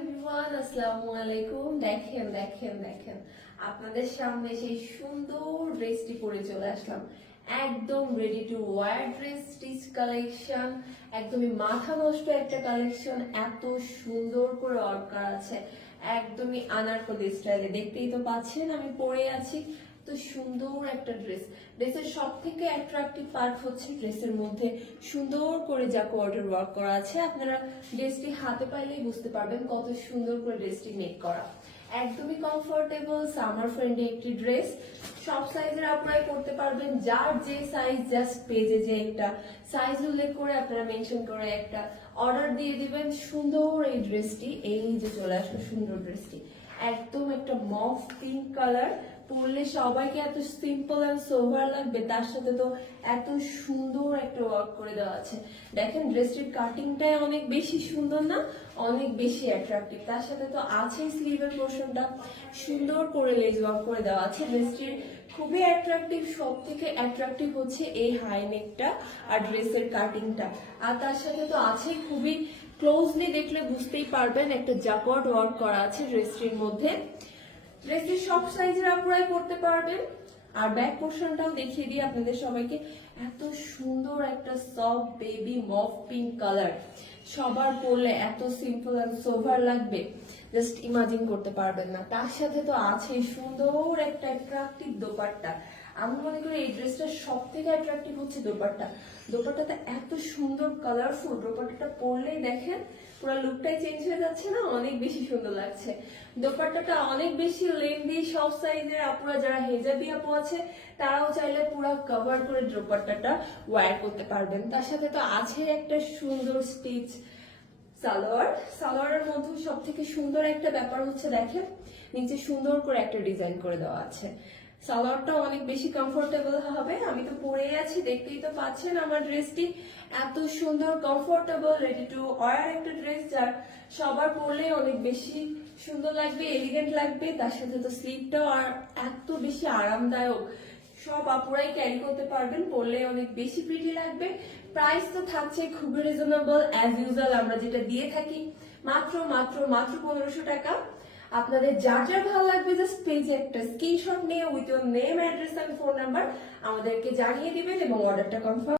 Everyone, আসসালামু আলাইকুম। দেখেন দেখেন দেখেন আপনাদের সামনে সেই সুন্দর ড্রেসটি পরে চলে আসলাম। একদম ready to wire dress stitch collection, একদমই মাথা নষ্ট একটা কালেকশন। এত সুন্দর করে ওয়ার্ক করা আছে, একদমই আনারকলি স্টাইলে। দেখতেই তো পাচ্ছেন আমি পরে আছি। তো সুন্দর একটা ড্রেসের সব থেকে অ্যাট্রাকটিভ পার্ট হচ্ছে ড্রেসের মধ্যে সুন্দর করে জাকোয়ার্ডের ওয়ার্ক করা আছে। আপনারা ড্রেসটি হাতে পাইলেই বুঝতে পারবেন কত সুন্দর করে ড্রেসটি মেক করা। একদমই কমফোর্টেবল সামার ফ্রেন্ডলি একটি ড্রেস। সব সাইজের আপনারা করতে পারবেন, যার যে সাইজ জাস্ট পেজে যে একটা সাইজ উল্লেখ করে আপনারা মেনশন করে একটা অর্ডার দিয়ে দিবেন। সুন্দর এই ড্রেসটি, এই যে চলে আসলো সুন্দর ড্রেসটি, একদম একটা মফ পিঙ্ক কালার। পরলে সবাইকে এত সিম্পল এন্ড সোভার লাগবে, তার সাথে তো এত সুন্দর একটা ওয়ার্ক করে দেওয়া আছে। দেখেন ড্রেসটির কাটিংটাই অনেক বেশি সুন্দর না, অনেক বেশি অ্যাট্রাকটিভ। তার সাথে তো আছে স্লিভের পোর্শনটা সুন্দর করে লেজ ওয়ার্ক করে দেওয়া আছে। ড্রেসটির খুবই অ্যাট্রাকটিভ, সব থেকে অ্যাট্রাকটিভ হচ্ছে এই হাই নেকটা আর ড্রেসের কাটিংটা। আর তার সাথে তো আছে খুবই ক্লোজলি দেখলে বুঝতেই পারবেন একটা জাকওয়ার্ড ওয়ার্ক করা আছে ড্রেসটির মধ্যে। ড্রেসের সব সাইজের আপনারাই পরতে পারবেন। আর ব্যাক পোর্শনটাও দেখিয়ে দিই আপনাদের সবাইকে। এত সুন্দর একটা সফট বেবি মফ পিঙ্ক কালার, সবার পরলে এত সিম্পল এন্ড সোভার লাগবে, জাস্ট ইমাজিন করতে পারবেন না। তার সাথে তো আছে সুন্দর একটা অ্যাট্রাকটিভ দোপাট্টা। আমি মনে করি এই ড্রেসটার সব থেকে অ্যাট্রাকটিভ হচ্ছে দোপাট্টা। দোপাট্টাটা এত সুন্দর কালারফুল, দোপাট্টাটা পরলেই দেখেন পুরো লুকটাই চেঞ্জ হয়ে যাচ্ছে না, অনেক বেশি সুন্দর লাগছে। দোপাট্টাটা অনেক বেশি লেন্দি, সব সাইজের আপুরা যারা হেজাবি আপু আছে তারাও চাইলে পুরো কভার করে দোপাট্টাটা ওয়্যার করতে পারবেন। তার সাথে তো আছে একটা সুন্দর স্টিচ সালোয়ারের মধ্যে সব থেকে সুন্দর একটা ব্যাপার হচ্ছে দেখেন নিচে সুন্দর করে একটা ডিজাইন করে দেওয়া আছে। সালোয়ারটা অনেক বেশি কমফোর্টেবল হবে। আমি তো পরে আছি, দেখতেই তো পাচ্ছেন আমার ড্রেসটি এত সুন্দর কমফোর্টেবল রেডি টু ওয়্যার একটা ড্রেস, যার সবার পরলে অনেক বেশি সুন্দর লাগবে, এলিগেন্ট লাগবে। তার সাথে তো স্লিভটাও আর এত বেশি আরামদায়ক, সব আপুরাই ক্যারি করতে পারবেন, পরলে অনেক বেশি প্রিটি লাগবে। প্রাইস তো থাকছে খুবই রিজনেবল অ্যাজ ইউজুয়াল, আমরা যেটা দিয়ে থাকি মাত্র মাত্র মাত্র 1500 টাকা। আপনাদের যার যার ভালো লাগবে জাস্ট পেজে একটা স্ক্রিনশট নিয়ে with your name, address and phone number আমাদেরকে জানিয়ে দিবেন এবং অর্ডারটা কনফার্ম